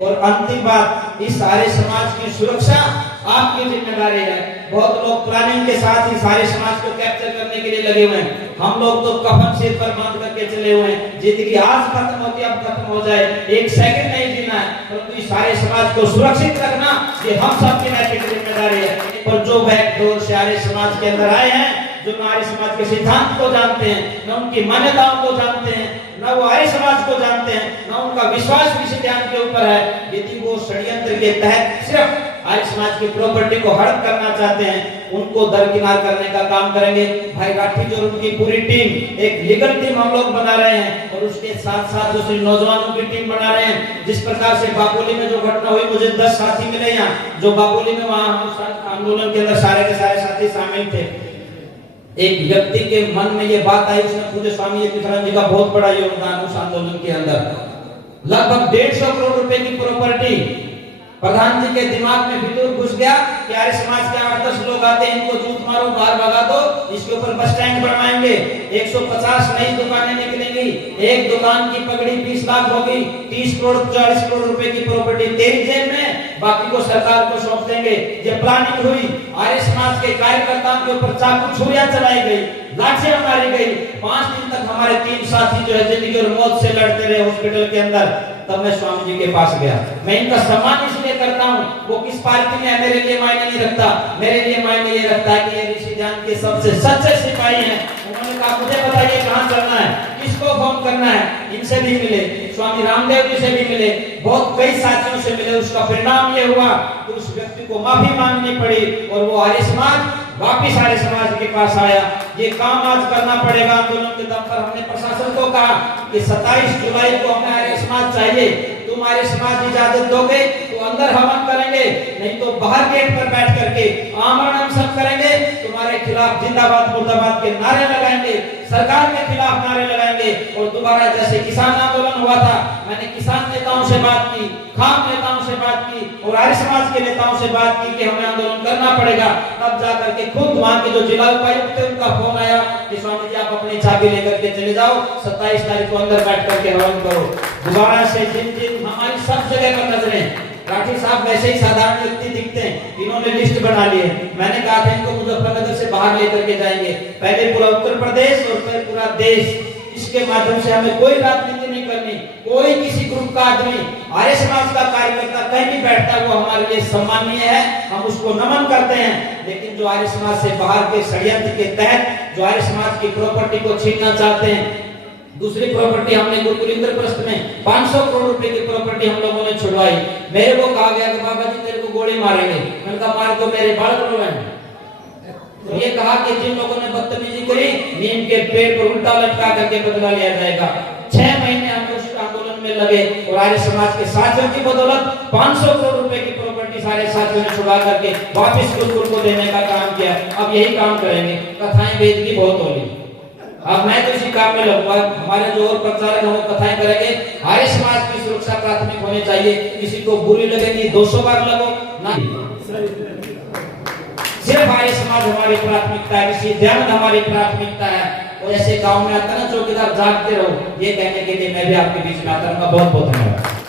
और अंतिम बात, इस सारे समाज की सुरक्षा आपकी जिम्मेदारी है। बहुत लोग प्लानिंग के साथ ही सारे समाज को कैप्चर करने के लिए लगे हुए हैं। हम लोग तो कफन सिर पर बांध करके चले हुए हैं। जिंदगी आज खत्म होती है, अब खत्म हो जाए, एक सेकंड नहीं जीना है, परंतु इस सारे समाज को सुरक्षित रखना ये हम सबकी नैतिक जिम्मेदारी है। पर जो बैकडोर से आर्य समाज के अंदर आए हैं, जो आर्य समाज के सिद्धांत को जानते हैं, न उनकी मान्यताओं को जानते हैं, न वो आर्य समाज को जानते हैं, न उनका विश्वास भी सिद्धांत के ऊपर है, यदि वो षड्यंत्र के तहत सिर्फ आर्य समाज की प्रॉपर्टी को हड़प करना चाहते हैं, उनको दरकिनार करने का काम करेंगे। भाई राठी और उनकी पूरी टीम, एक लीगल टीम हम लोग बना रहे हैं और उसके साथ साथ दूसरी नौजवानों की टीम बना रहे हैं। जिस प्रकार से बापोली में जो घटना हुई, मुझे 10 साथी मिले यहाँ, जो बापोली में वहां आंदोलन के अंदर सारे के सारे साथी शामिल थे। एक व्यक्ति के मन में ये बात आई, उसने पूज्य स्वामी यतीश्वरानंद जी का बहुत बड़ा योगदान उस आंदोलन के अंदर। लगभग 150 करोड़ रुपए की प्रॉपर्टी प्रधान जी के दिमाग में भीतर घुस गया कि आर्य समाज के 8-10 लोग आते हैं, इनको जूत मारो, बाहर भगा दो, इसके ऊपर बस स्टैंड बनवाएंगे, 150 नई दुकानें निकलेंगी, एक दुकान की पगड़ी 20 लाख होगी, 30 करोड़ 40 करोड़ रुपए की प्रॉपर्टी तेरी जेब में, बाकी को सरकार को सौंप देंगे। जब प्लानिंग हुई, आर्य समाज के कार्यकर्ताओं के ऊपर चाकू छुरियां चलाई गई, लाठियां मारी गई। 5 दिन तक हमारे 3 साथी जो है जिंदगी और मौत से लड़ते रहे हॉस्पिटल के अंदर। तब मैं स्वामी जी के पास गया। मैं इनका सम्मान इसलिए करता हूँ, वो किस पार्टी में है मेरे लिए मायने नहीं रखता, मेरे लिए मायने ये रखता है कि ये ऋषि ध्यान के सबसे सच्चे सिपाही हैं। उन्होंने कहा मुझे बताइए कहाँ चलना है, किसको फोन करना है। इनसे भी मिले, स्वामी रामदेव जी से भी मिले, बहुत कई साथियों से मिले। उसका परिणाम ये हुआ कि उस व्यक्ति को माफी मांगनी पड़ी और वो आर्य समाज वापिस आर्य समाज के पास आया। ये काम आज करना पड़ेगा आंदोलन के दम पर। हमने प्रशासन को कहा कि 27 जुलाई को हमें आर्य समाज चाहिए, तुम आर्य समाज इजाजत दोगे तो अंदर हवन करेंगे, नहीं तो बाहर गेट पर बैठ करके आमरण अनशन करेंगे, तुम्हारे खिलाफ जिंदाबाद मुर्दाबाद के नारे लगाएंगे, सरकार के खिलाफ नारे लगाएंगे। और दोबारा जैसे किसान आंदोलन हुआ था, मैंने किसान नेताओं से बात की, खाम नेताओं से बात की और आर्य समाज के नेताओं से बात की कि हमें आंदोलन करना पड़ेगा। तब जाकर के खुद वहां के जो जिला उपायुक्त थे उनका फोन आया कि स्वामी जी आप अपनी चाबी लेकर के चले जाओ, 27 तारीख को अंदर बैठ करके हवन करो। दोबारा से जिन हमारी सब जगह पर नजरें, राठी साहब वैसे ही साधारण व्यक्ति दिखते हैं, इन्होंने लिस्ट बना ली है। मैंने कहा था इनको मुजफ्फरनगर से बाहर लेकर के जाएंगे, पहले पूरा उत्तर प्रदेश और फिर पूरा देश। इसके माध्यम से हमें कोई राजनीति नहीं करनी, कोई किसी ग्रुप का आदमी, आर्य समाज का कार्यकर्ता कहीं भी बैठता है वो हमारे लिए सम्माननीय है, हम उसको नमन करते हैं। लेकिन जो आर्य समाज से बाहर के षड्यंत्र के तहत जो आर्य समाज की प्रॉपर्टी को छीनना चाहते हैं, दूसरी प्रॉपर्टी हमने गुरुकुल इंद्रप्रस्थ में 500 करोड़ रुपए की प्रॉपर्टी हम लोगों ने छुड़वाई। मेरे को कहा गया कि बाबा जी तेरे को गोली मारेंगे, मैंने कहा मार दो, मेरे बाल रो रहे हैं। तो ये कहा कि जिन लोगों ने बदतमीजी करी नीम के पेड़ पर उल्टा लटका करके बदला लिया जाएगा। 6 महीने हम उस आंदोलन में लगे और आर्य समाज के साथियों की बदौलत 500 करोड़ रुपए की प्रॉपर्टी सारे साथियों ने छुड़ा करके वापस गुरुकुल को देने का काम किया। अब यही काम करेंगे। कथाएं वेद की बहुत होगी, अब मैं तो इसी काम में लगूंगा। हमारे जो और प्रचारक हम कथाएं करेंगे, आर्य समाज की सुरक्षा प्राथमिक होनी चाहिए। किसी को बुरी लगेगी 200 बार लगो ना, सिर्फ आर्य समाज हमारी प्राथमिकता है, ऋषि ध्यान हमारी प्राथमिकता है। और ऐसे गांव में आता ना चौकीदार जागते रहो, ये कहने के लिए मैं भी आपके बीच में आता हूँ। बहुत बहुत धन्यवाद।